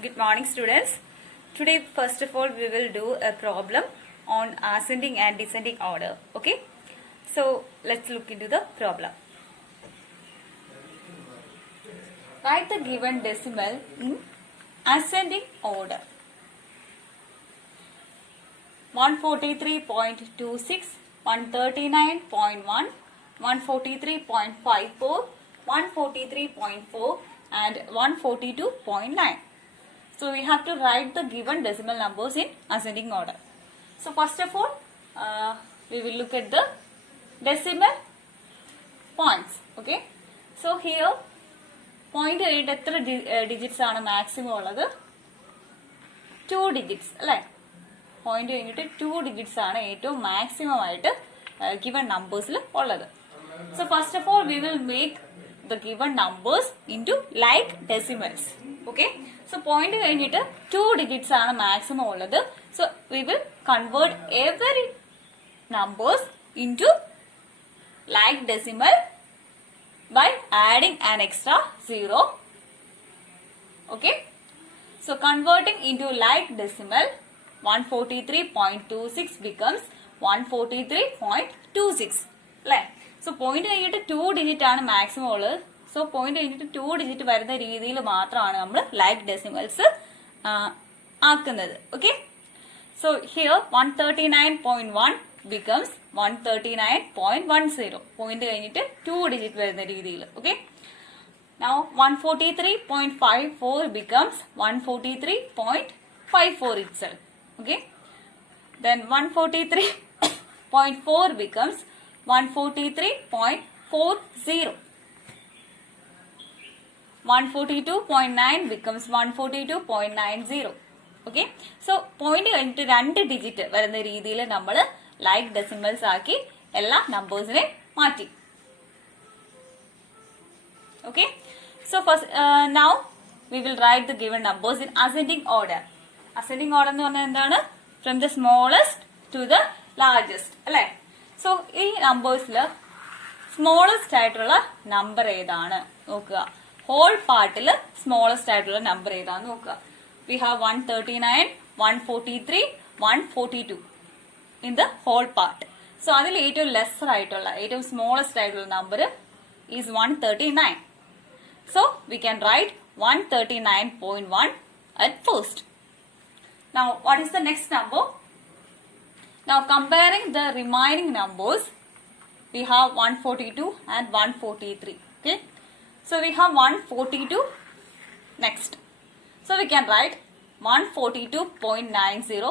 Good morning, students. Today, first of all, we will do a problem on ascending and descending order. Okay. So, let's look into the problem. Write the given decimal in ascending order. 143.26, 139.1, 143.54, 143.4 and 142.9. So we have to write the given decimal numbers in ascending order. So first of all, we will look at the decimal points. Okay. So here, point എത്ര digits ആണ് maximum ഉള്ളത്? 2 digits അല്ലേ? Point കഴിഞ്ഞിട്ട് 2 digits ആണ് ഏറ്റവും maximum ആയിട്ട് given numbers ഉള്ളത്. So first of all, we will make the given numbers into like decimals. Okay. So point കഴിഞ്ഞിട്ട് 2 digits ആണ് maximum ഉള്ളത്. So we will convert every numbers into like decimal by adding an extra 0. Okay. So converting into like decimal, 143.26 becomes 143.26. Right. So point കഴിഞ്ഞിട്ട് 2 digit ആണ് maximum ഉള്ളത്. So point കഴിഞ്ഞിട്ട് 2 digit വരുന്ന രീതിയിൽ മാത്രമാണ് നമ്മൾ like decimals ആക്കുന്നത്. Okay. So here 139.1 becomes 139.10. Point കഴിഞ്ഞിട്ട് 2 digit വരുന്ന രീതിയിൽ. Okay. Now 143.54 becomes 143.54 itself. Okay. Then 143.4 becomes 143.40. 142.9 becomes 142.90. Okay. So point കഴിഞ്ഞിട്ട് 2 digit വരുന്ന രീതിയിൽ നമ്മൾ like decimals ആക്കി എല്ലാ നമ്പേഴ്സിനെ മാറ്റി. Okay. So first now we will write the given numbers in ascending order. Ascending order എന്ന് പറഞ്ഞാൽ എന്താണ്? From the smallest to the largest. അല്ലേ? So ഈ നമ്പേഴ്സിൽ സ്മോളസ്റ്റ് ആയിട്ടുള്ള നമ്പർ ഏതാണ് നോക്കുക. ഹോൾ പാർട്ടിൽ സ്മോളസ്റ്റ് ആയിട്ടുള്ള നമ്പർ ഏതാന്ന് നോക്കുക. We have 139, 143, 142 in the whole part. So അതിൽ ഏറ്റവും ലെസ്സർ ആയിട്ടുള്ള ഏറ്റവും സ്മോളസ്റ്റ് ആയിട്ടുള്ള number is 139. So we can write 139.1 at first. Now what is the next number? Now comparing the remaining numbers, we have 142 and 143. Okay. So we have 142 next. So we can write 142.90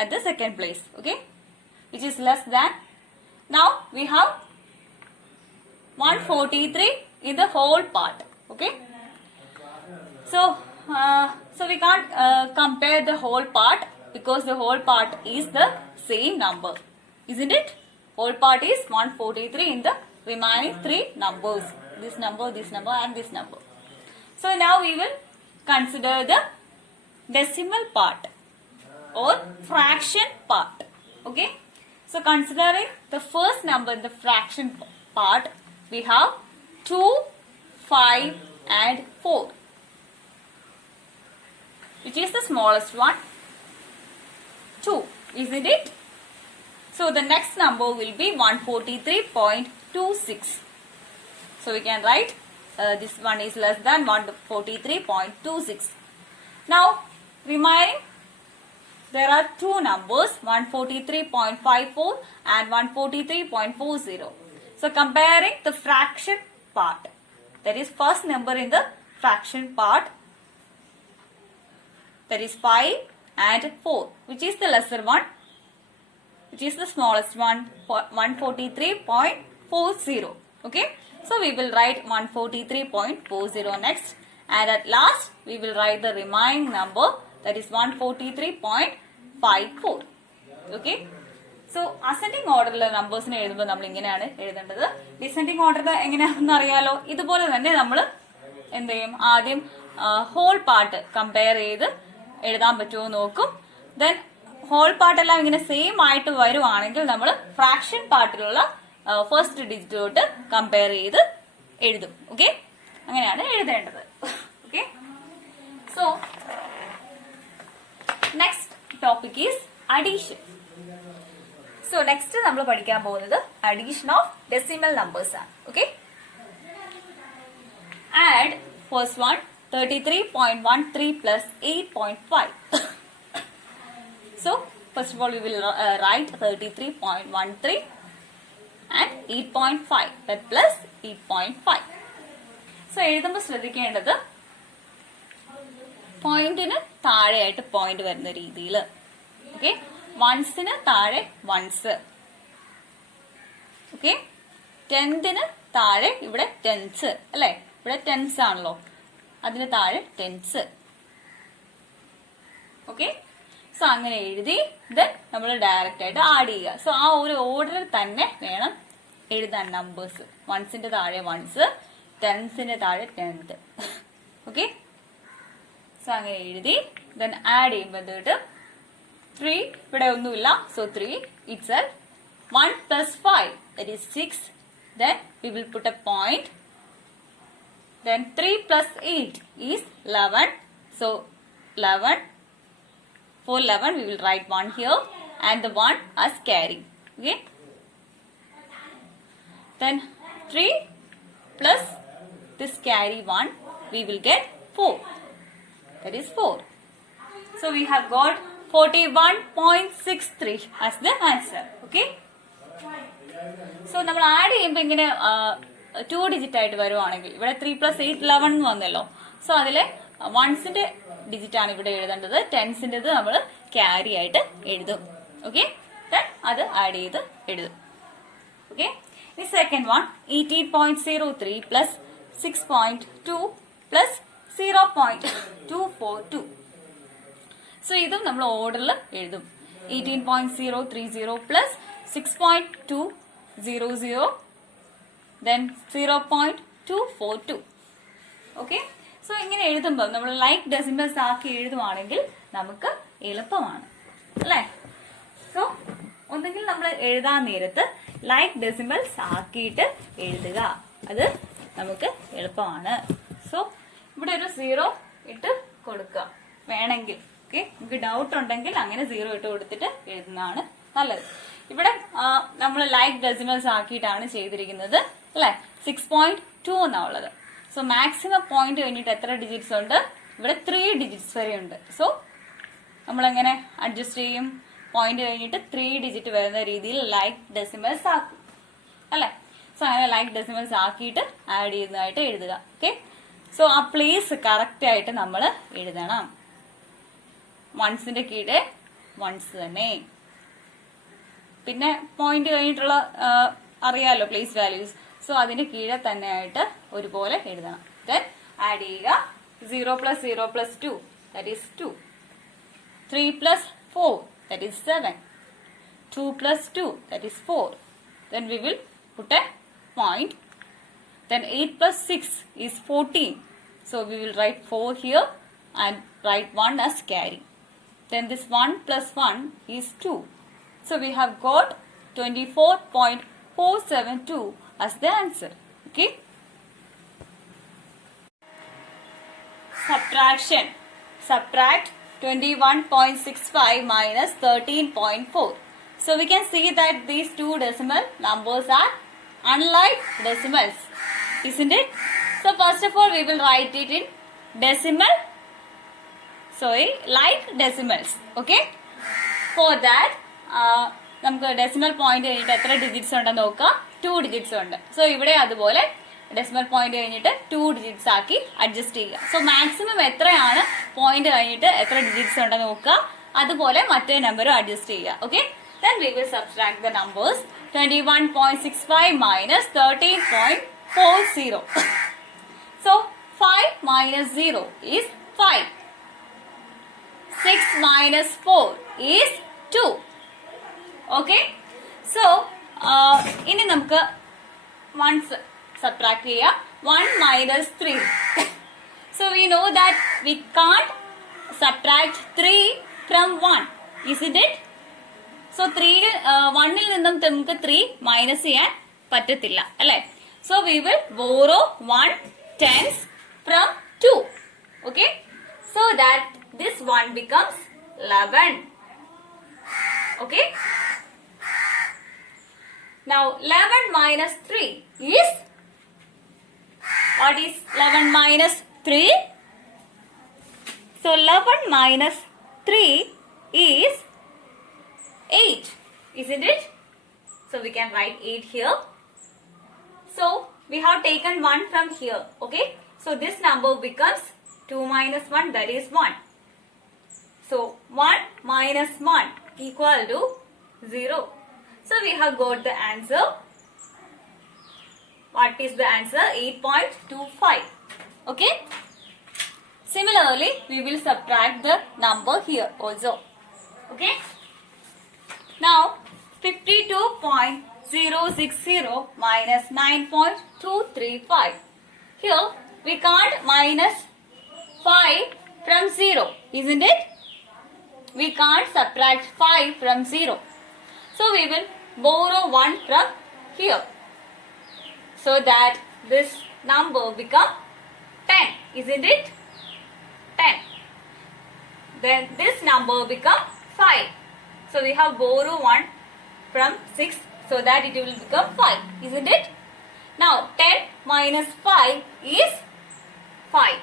at the second place. Okay. Which is less than. Now we have 143 in the whole part. Okay. So we can't compare the whole part because the whole part is the same number. Isn't it? Whole part is 143 in the remaining 3 numbers. This number and this number. So now we will consider the decimal part or fraction part. Okay. So considering the first number in the fraction part, we have 2, 5 and 4. Which is the smallest one? 2. Isn't it? So the next number will be 143.26. So we can write this one is less than 143.26. Now remaining there are two numbers 143.54 and 143.40. So comparing the fraction part, that is first number in the fraction part, that is 5 and 4. Which is the lesser one? Which is the smallest one? 143.40. Okay. So we will write 143.40 next, and at last we will write the remaining number, that is 143.54. Okay. So ascending order numbers എഴുതുമ്പോൾ നമ്മൾ ഇങ്ങനെയാണ് എഴുതേണ്ടത്. Descending order എങ്ങനെയാണെന്ന് അറിയാലോ. ഇതുപോലെ തന്നെ നമ്മൾ എന്ത് ചെയ്യും? ആദ്യം ഹോൾ പാർട്ട് കമ്പയർ ചെയ്ത് എഴുതാൻ പറ്റുമോ നോക്കും. ദെൻ ഹോൾ പാർട്ട് എല്ലാം ഇങ്ങനെ സെയിം ആയിട്ട് വരുവാണെങ്കിൽ നമ്മൾ ഫ്രാക്ഷൻ പാർട്ടിലുള്ള ഫസ്റ്റ് ഡിജിറ്റോട്ട് കമ്പയർ ചെയ്ത് എഴുതും. ഓക്കെ. അങ്ങനെയാണ് എഴുതേണ്ടത്. Okay. So next topic is addition. So next നമ്മൾ പഠിക്കാൻ പോകുന്നത് addition of decimal numbers ആണ്. Okay? Add first one 33.13 plus 8.5. So first of all we will write 33.13 and 8.5 that plus 8.5. So എഴുതുമ്പോൾ ശ്രദ്ധിക്കേണ്ടത് പോയിന്റിന് താഴെയായിട്ട് പോയിന്റ് വരുന്ന രീതിയിൽ. ഓക്കെ, വൺസിന് താഴെ വൺസ്. ഓക്കെ, ടെൻത്തിന് താഴെ ഇവിടെ ടെൻസ് അല്ലെ, ഇവിടെ ടെൻസ് ആണല്ലോ, അതിന് താഴെ ടെൻസ്. ഓക്കെ, സോ അങ്ങനെ എഴുതി ദെൻ നമ്മൾ ഡയറക്റ്റ് ആയിട്ട് ആഡ് ചെയ്യുക. സോ ആ ഒരു ഓർഡറിൽ തന്നെ വേണം എഴുതാൻ നമ്പേഴ്സ്. വൺസിന്റെ താഴെ വൺസ്, ടെൻസിന്റെ താഴെ ടെൻത്ത്. ഓക്കെ, സോ അങ്ങനെ എഴുതി ദെൻ ആഡ് ചെയ്യുമ്പോൾ എന്ത് കിട്ടും? 3 ഇവിടെ ഒന്നുമില്ല, സോ 3 itself. 1 plus 5 that is 6. Then we will put a point. Then 3 plus 8 is 11. So 11. For 11 we will write 1 here and the 1 as carry. Okay. Then 3 plus this carry 1 we will get 4. That is 4. So we have got 41.63 as the answer. Okay. So നമ്മൾ ആഡ് ചെയ്യുമ്പോൾ ഇങ്ങനെ 2 ഡിജിറ്റ് ആയിട്ട് വരുവാണെങ്കിൽ ഇവിടെ 3 plus 8 11 എന്ന് വന്നല്ലോ. സോ അതിലെ വൺസിന്റെ ഡിജിറ്റ് ആണ് ഇവിടെ എഴുതേണ്ടത്, ടെൻസിന്റേത് നമ്മൾ ക്യാരി ആയിട്ട് എഴുതും. ഓക്കെ, അത് ആഡ് ചെയ്ത് എഴുതും. ഓക്കെ, ഇനി സെക്കൻഡ് വൺ 18.03 plus 6.2 plus 0.242. സോ ഇതും നമ്മൾ ഓർഡറിൽ എഴുതും. 18.030 plus 6.200 then 0.242. ഓക്കെ, സോ ഇങ്ങനെ എഴുതുമ്പോൾ നമ്മൾ ലൈക്ക് ഡെസിമൽസ് ആക്കി എഴുതുവാണെങ്കിൽ നമുക്ക് എളുപ്പമാണ് അല്ലേ. സോ ഒന്നെങ്കിൽ നമ്മൾ എഴുതാൻ നേരത്ത് ലൈക്ക് ഡെസിമൽസ് ആക്കിയിട്ട് എഴുതുക, അത് നമുക്ക് എളുപ്പമാണ്. സോ ഇവിടെ ഒരു 0 ഇട്ട് കൊടുക്കുക വേണമെങ്കിൽ. ഓക്കെ, നമുക്ക് ഡൗട്ട് ഉണ്ടെങ്കിൽ അങ്ങനെ 0 ഇട്ട് കൊടുത്തിട്ട് എഴുതുന്നതാണ് നല്ലത്. ഇവിടെ നമ്മൾ ലൈക്ക് ഡെസിമൽസ് ആക്കിയിട്ടാണ് ചെയ്തിരിക്കുന്നത് അല്ലെ. 6.2 എന്നാണ് ഉള്ളത്. സോ മാക്സിമം പോയിന്റ് കഴിഞ്ഞിട്ട് എത്ര ഡിജിറ്റ്സ് ഉണ്ട്? ഇവിടെ 3 ഡിജിറ്റ്സ് വരെ ഉണ്ട്. സോ നമ്മളെങ്ങനെ അഡ്ജസ്റ്റ് ചെയ്യും? പോയിന്റ് കഴിഞ്ഞിട്ട് 3 ഡിജിറ്റ് വരുന്ന രീതിയിൽ ലൈക്ക് ഡെസിമൽസ് ആക്കും അല്ലെ. സോ അങ്ങനെ ലൈക്ക് ഡെസിമൽസ് ആക്കിയിട്ട് ആഡ് ചെയ്യുന്നതായിട്ട് എഴുതുക. ഓക്കെ, സോ ആ പ്ലേസ് കറക്റ്റ് ആയിട്ട് നമ്മൾ എഴുതണം. വൺസിന്റെ കീഴെ വൺസ് തന്നെ, പിന്നെ പോയിന്റ് കഴിഞ്ഞിട്ടുള്ള അറിയാലോ പ്ലേസ് വാല്യൂസ്. സോ അതിന്റെ കീഴെ തന്നെ ആയിട്ട് ഒരുപോലെ എഴുതണം. ദെൻ ആഡ് ചെയ്യുക. 0 plus 0 plus 2 that is 2. 3 plus 4 that is 7. 2 plus 2 that is 4. Then we will put a point. Then 8 plus 6 is 14. So we will write 4 here and write 1 as carry. Then this 1 plus 1 is 2. So we have got 24.472 as the answer. Okay. Subtraction. Subtract 21.65 minus 13.4. So we can see that these two decimal numbers are unlike decimals, isn't it? So first of all we will write it in like decimals. Okay. For that നമുക്ക് decimal point കഴിഞ്ഞിട്ട് എത്ര ഡിജിറ്റ്സ് ഉണ്ടെന്ന് നോക്കാം. 2 ഡിജിറ്റ്സ് ഉണ്ട്. സോ ഇവിടെ അതുപോലെ decimal point കഴിഞ്ഞിട്ട് 2 ഡിജിറ്റ്സ് ആക്കി അഡ്ജസ്റ്റ് ചെയ്യുക. സോ മാക്സിമം എത്രയാണ് പോയിന്റ് കഴിഞ്ഞിട്ട് എത്ര ഡിജിറ്റ്സ് ഉണ്ടെന്ന് നോക്കുക, അതുപോലെ മറ്റേ നമ്പറും അഡ്ജസ്റ്റ് ചെയ്യുക. Okay, then we will subtract the numbers. 21.65 minus 13.40. So 5 minus 0 is 5. 6 minus 4 is 2. Okay, so ഇനി നമുക്ക് വൺസ് സബ്ട്രാക്ട് ചെയ്യാം. 1 minus 3. So we know that we can't subtract 3 from 1, isn't it? So 1ൽ നിന്നും നമുക്ക് 3 മൈനസ് ചെയ്യാൻ പറ്റത്തില്ല അല്ലെ. So we will borrow 1 tens from 2. Okay, So that this 1 becomes 11. Okay. Now 11 minus 3 is, what is 11 minus 3? So 11 minus 3 is 8, isn't it? So we can write 8 here. So we have taken 1 from here, okay? So this number becomes 2 minus 1, that is 1. So 1 minus 1 equal to 0. So we have got the answer. What is the answer? 8.25. Okay? Similarly, we will subtract the number here also. Okay? Now, 52.060 minus 9.235. Here, we can't minus 5 from 0, isn't it? We can't subtract 5 from 0. So, we will borrow 1 from here. So that this number become 10, isn't it? 10. Then this number become 5. So we have borrow 1 from 6 so that it will become 5, isn't it? Now 10 minus 5 is 5.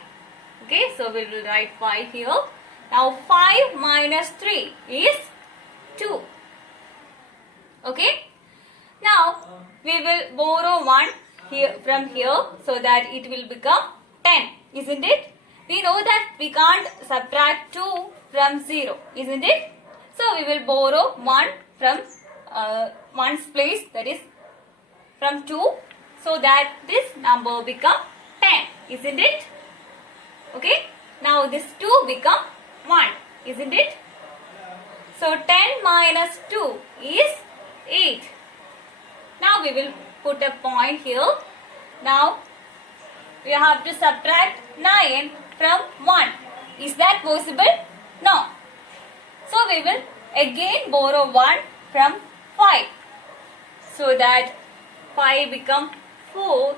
Okay, so we will write 5 here. Now 5 minus 3 is 2. Okay. Now we will borrow 1 here from here so that it will become 10, isn't it? We know that we can't subtract 2 from 0, isn't it? So we will borrow 1 from 1's place, that is from 2, so that this number become 10, isn't it? Okay. Now this 2 become 1, isn't it? So 10 minus 2 is 8. Now we will put a point here. Now we have to subtract 9 from 1. Is that possible? No. So we will again borrow 1 from 5. So that 5 become 4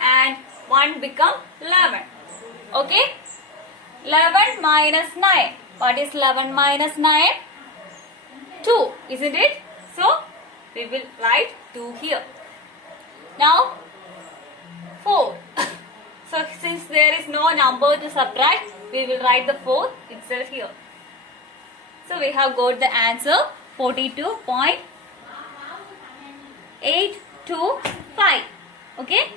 and 1 become 11. Okay. 11 minus 9. What is 11 minus 9? 2. Isn't it? So we will write 2 here. Now 4. So since there is no number to subtract, we will write the 4 itself here. So we have got the answer 42.825. Okay.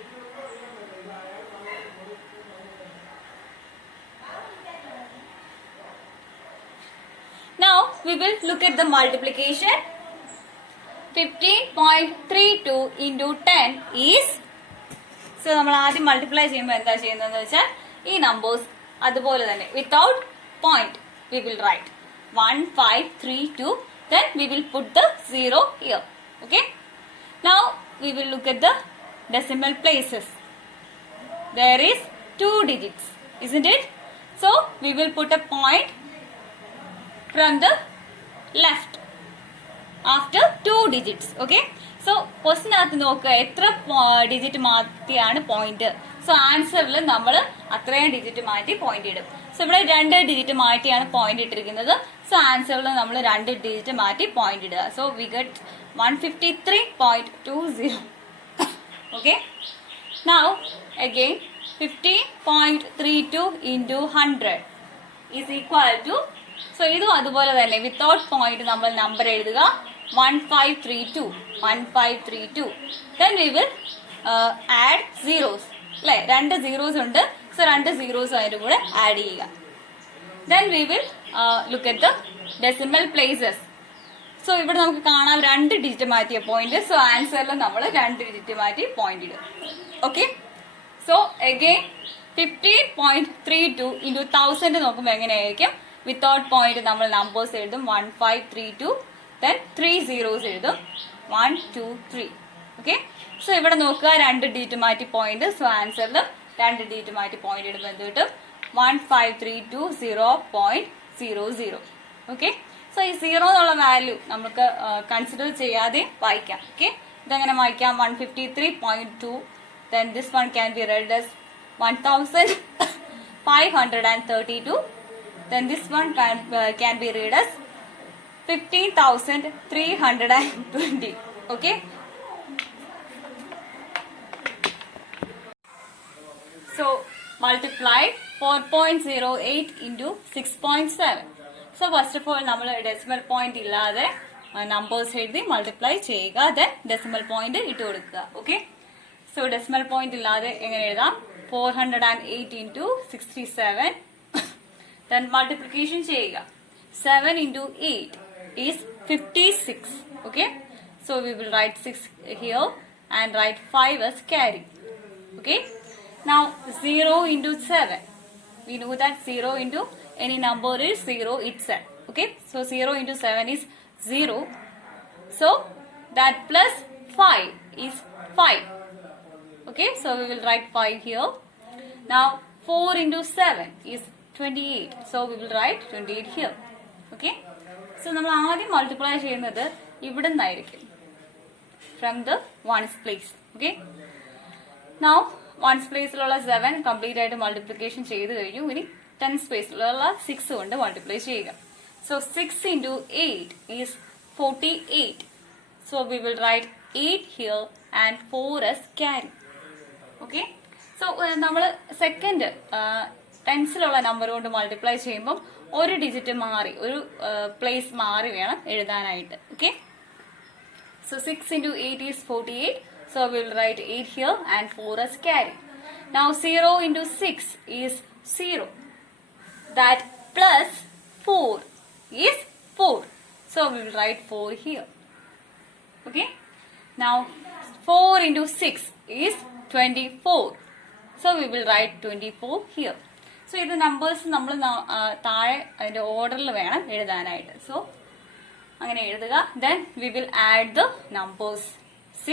Now we will look at the multiplication. 15.32 into 10 is, so നമ്മൾ ആദ്യം മൾട്ടിപ്ലൈ ചെയ്യുമ്പോൾ എന്താ ചെയ്യുന്നതെന്ന് വെച്ചാൽ ഈ നമ്പേഴ്സ് അതുപോലെ തന്നെ without point we will write 1532, then we will put the 0 here. Okay. Now we will look at the decimal places. There is 2 digits, isn't it? So we will put a point from the left after 2 digits. Okay. So question aathu nokka etra digit maatiyana point. So answer il nammal atrayam digit maati point idum. So ivide 2 digit maatiyana point ittirikkunnathu. So answer il nammal 2 digit maati point iduka. So we get 153.20. Okay. Now again 50.32 into 100 is equal to, so idu adupole thanne without point nammal number ezhuduka 1532. Then we will add zeros. Like 2 zeros undu. So 2 zeros ayittu kude add cheyyuka. Then we will look at the decimal places. So ഇവിടെ നമുക്ക് കാണാം 2 ഡിജിറ്റ് മാറ്റിയ point. So ആൻസറിൽ നമ്മൾ 2 ഡിജിറ്റ് മാറ്റി പോയിന്റ് ഇടും. Okay. So again 15.32 into 1000 നോക്കുമ്പോൾ എങ്ങനെയായിരിക്കും? വിത്തൗട്ട് പോയിന്റ് നമ്മൾ നമ്പേഴ്സ് എഴുതും 1532. Then 3 zeros എഴുതും 1 2 3. ഓക്കെ. സോ ഇവിടെ നോക്കുക 2 ഡിജിറ്റ് മാറ്റി പോയിന്റ്. സോ ആൻസറിൽ 2 ഡിജിറ്റ് മാറ്റി പോയിന്റ് ഇടുമ്പോൾ എന്ത് കിട്ടും? 15320.00. ഓക്കെ. സോ ഈ 0 എന്നുള്ള വാല്യൂ നമുക്ക് കൺസിഡർ ചെയ്യാതെ വായിക്കാം. ഓക്കെ. ഇതെങ്ങനെ വായിക്കാം? 153.2. Then this one can be read as 1532 then this one can be read as 15,320. Okay. So multiply 4.08 into 6.7. So first of all, നമ്മൾ decimal point ഇല്ലാതെ numbers എഴുതി multiply ചെയ്യുക, then decimal point ഇട്ട് കൊടുക്കുക. Okay. So decimal point ഇല്ലാതെ എങ്ങനെ എഴുതാം? 408 into 67. Then multiplication ചെയ്യുക. 7 into 8 is 56. Okay. So we will write 6 here and write 5 as carry. Okay. Now 0 into 7. We know that 0 into any number is 0 itself. Okay. So 0 into 7 is 0. So that plus 5 is 5. Okay. So we will write 5 here. Now 4 into 7 is 28. So we will write 28 here. Okay. So നമ്മൾ ആദ്യം multiply ചെയ്യുന്നത് ഇവിടെ നിന്നായിരിക്കും. From the ones place. Okay. Now ones place ഉള്ള 7 complete ആയിട്ട് multiplication ചെയ്ത് കഴിഞ്ഞു. ഇനി 10 space ഉള്ള 6 കൊണ്ട് multiply ചെയ്യുക. So 6 into 8 is 48. So we will write 8 here and 4 as carry. Okay. So നമ്മൾ സെക്കൻഡ് ടെൻസിലുള്ള നമ്പർ കൊണ്ട് മൾട്ടിപ്ലൈ ചെയ്യുമ്പോൾ ഒരു ഡിജിറ്റ് മാറി, ഒരു പ്ലേസ് മാറി വേണം എഴുതാനായിട്ട്. ഓക്കെ. So 6 into 8 is 48. So we will write 8 here and 4 as carry. Now 0 into 6 is 0. That plus 4 is 4. So we will write 4 here. Okay. Now 4 into 6 is 24. So we will write 24 here. So ഇത് numbers നമ്മൾ താഴെ അതിന്റെ ഓർഡറിൽ വേണം എഴുതാനായിട്ട്. So അങ്ങനെ എഴുതുക. Then we will add the numbers. 6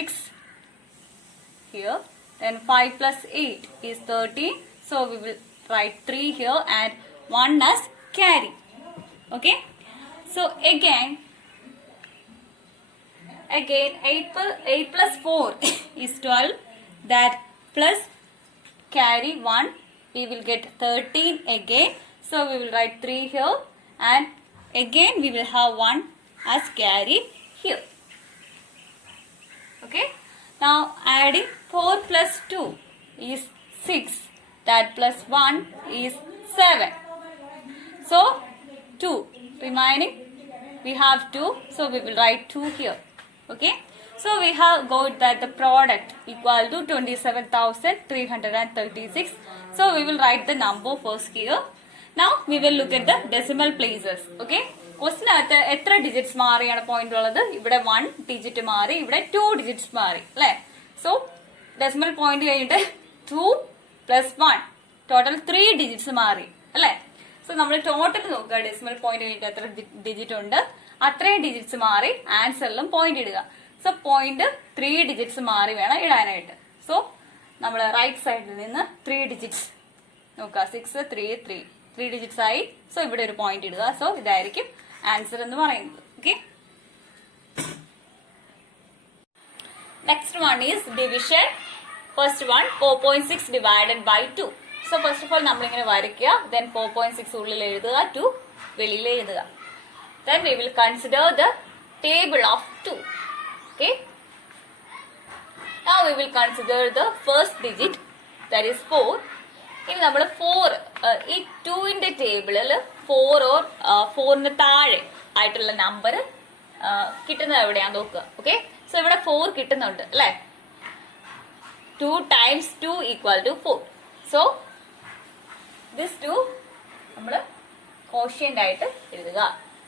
here. Then 5 plus 8 is 13. So we will write 3 here and 1 as carry. Okay. So again 8 plus 4 is 12. That plus carry 1, we will get 13 again. So we will write 3 here and again we will have 1 as carry here. Okay. Now adding 4 plus 2 is 6. That plus 1 is 7. So 2 remaining, we have 2. So we will write 2 here. Okay. So we have got that the product equal to 27,336. So we will write the number first here. Now we will look at the decimal places. Okay. Question at എത്ര digits മാറിയാണ് പോയിന്റ് ഉള്ളത്? ഇവിടെ 1 digit മാറി, ഇവിടെ 2 digits മാറി, അല്ലേ? So decimal point കഴിഞ്ഞിട്ട് 2 plus 1 total 3 digits മാറി, അല്ലേ? So നമ്മൾ ടോട്ടൽ നോക്കുക, decimal point കഴിഞ്ഞിട്ട് എത്ര ഡിജിറ്റ് ഉണ്ട്, അത്രയും ഡിജിറ്റ്സ് മാറി ആൻസറിലും പോയിന്റ് ഇടുക. സോ പോയിന്റ് 3 ഡിജിറ്റ്സ് മാറി വേണം ഇടാനായിട്ട്. സോ നമ്മൾ റൈറ്റ് സൈഡിൽ നിന്ന് 3 ഡിജിറ്റ്സ് നോക്കുക. 6 3 3 ഡിജിറ്റ്സ് ആയി. സോ ഇവിടെ ഒരു പോയിന്റ് ഇടുക. സോ ഇതായിരിക്കും ആൻസർ എന്ന് പറയുന്നത്. Okay. Next one is division. First one 4.6 divided by 2. So first of all നമ്മളിങ്ങനെ വരയ്ക്കുക. ദെൻ 4.6 ഉള്ളിൽ എഴുതുക, 2 വെളിയിൽ എഴുതുക. Then we will consider the table of 2. Okay. Now we will consider the first digit, that is 4. ഇനി നമ്മൾ 4 ഈ 2ന്റെ ടേബിളിൽ 4 or 4ന് താഴെ ആയിട്ടുള്ള നമ്പർ കിട്ടുന്നത് എവിടെയാന്ന് നോക്കുക. ഓക്കെ. സോ ഇവിടെ 4 കിട്ടുന്നുണ്ട്, അല്ലെ? 2 times 2 equal to 4. So this 2 നമ്മൾ quotient ആയിട്ട് എഴുതുക.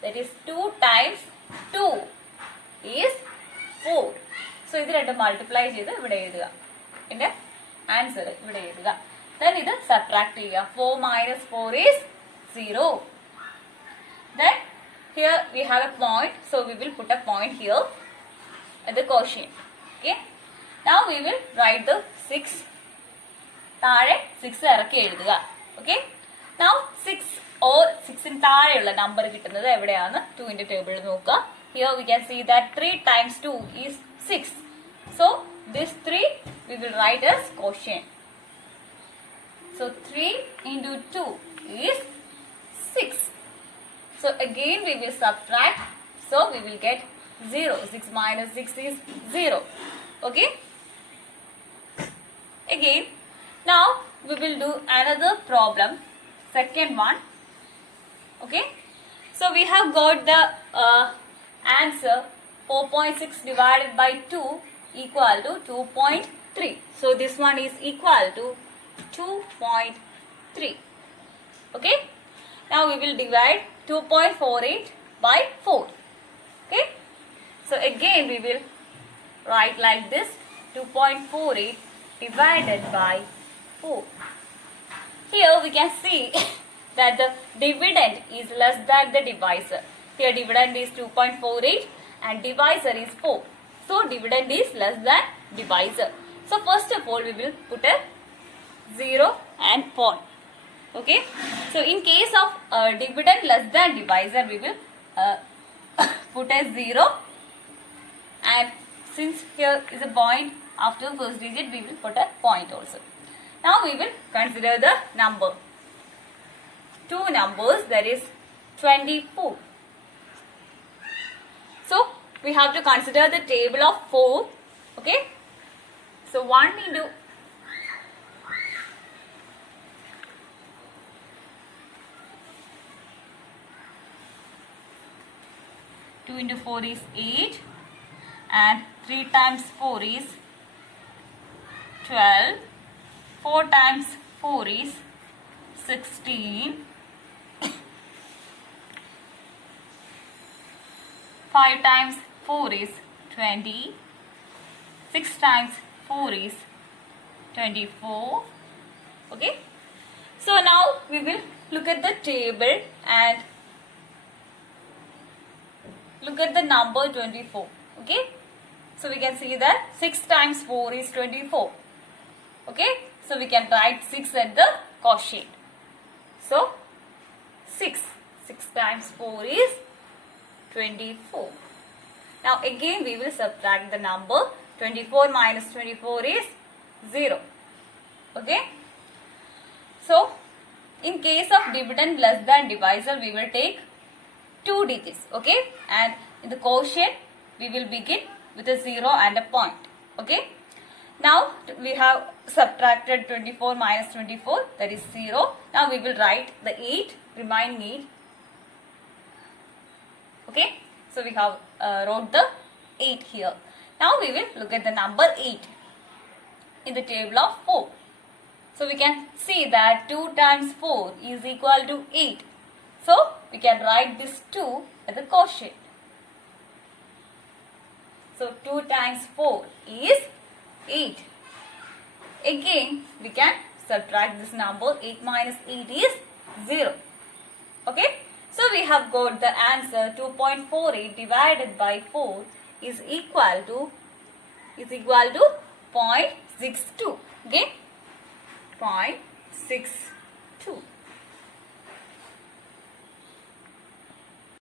That is 2 times 2 is 4. So ഇത് രണ്ടും മൾട്ടിപ്ലൈ ചെയ്ത് ഇവിടെ എഴുതുക. എന്റെ ആൻസർ ഇവിടെ എഴുതുക. Then ഇത് സബ്ട്രാക്ട് ചെയ്യുക. 4 minus 4 is 0. Then here we have a point. So we will put a point here at the quotient. Okay. Now we will write the 6. താഴെ 6 ഇറക്കി എഴുതുക. Okay. Now 6 or 6ന് താഴെയുള്ള നമ്പർ കിട്ടുന്നത് എവിടെയാണ്? 2ന്റെ ടേബിളിൽ നോക്കുക. Here we can see that 3 times 2 is 6. So this 3 we will write as quotient. So 3 into 2 is 6. So again we will subtract. So we will get 0. 6 minus 6 is 0. Okay. Again, now we will do another problem. Second one. Okay. So we have got the answer 4.6 divided by 2 equal to 2.3. So this one is equal to 2.3. Okay. Now we will divide 2.48 by 4. Okay. So again we will write like this, 2.48 divided by 4. Here we can see that the dividend is less than the divisor. Here dividend is 2.48 and divisor is 4. So dividend is less than divisor. So first of all we will put a 0 and point. Okay. So in case of dividend less than divisor, we will put a 0, and since here is a point after first digit, we will put a point also. Now we will consider the number. Two numbers, that is 24. So we have to consider the table of 4. Okay. So 1 into 2 into 4 is 8, and 3 times 4 is 12, 4 times 4 is 16, 5 times 4 is 20, 6 times 4 is 24. Okay. So now we will look at the table and look at the number 24. Okay. So we can see that 6 times 4 is 24. Okay. So we can write 6 at the quotient. So 6 times 4 is 24. Now again we will subtract the number. 24 minus 24 is 0. Okay. So in case of dividend less than divisor, we will take 2 digits. Okay. And in the quotient we will begin with a 0 and a point. Okay. Now we have subtracted 24 minus 24, that is 0. Now we will write the 8, remaining 8. Okay. So we have wrote the 8 here. Now we will look at the number 8 in the table of 4. So we can see that 2 times 4 is equal to 8. So we can write this 2 as the quotient. So 2 times 4 is 8. Again we can subtract this number. 8 minus 8 is 0. Okay. So we have got the answer 2.48 divided by 4 is equal to 0.62. Okay. 0.62.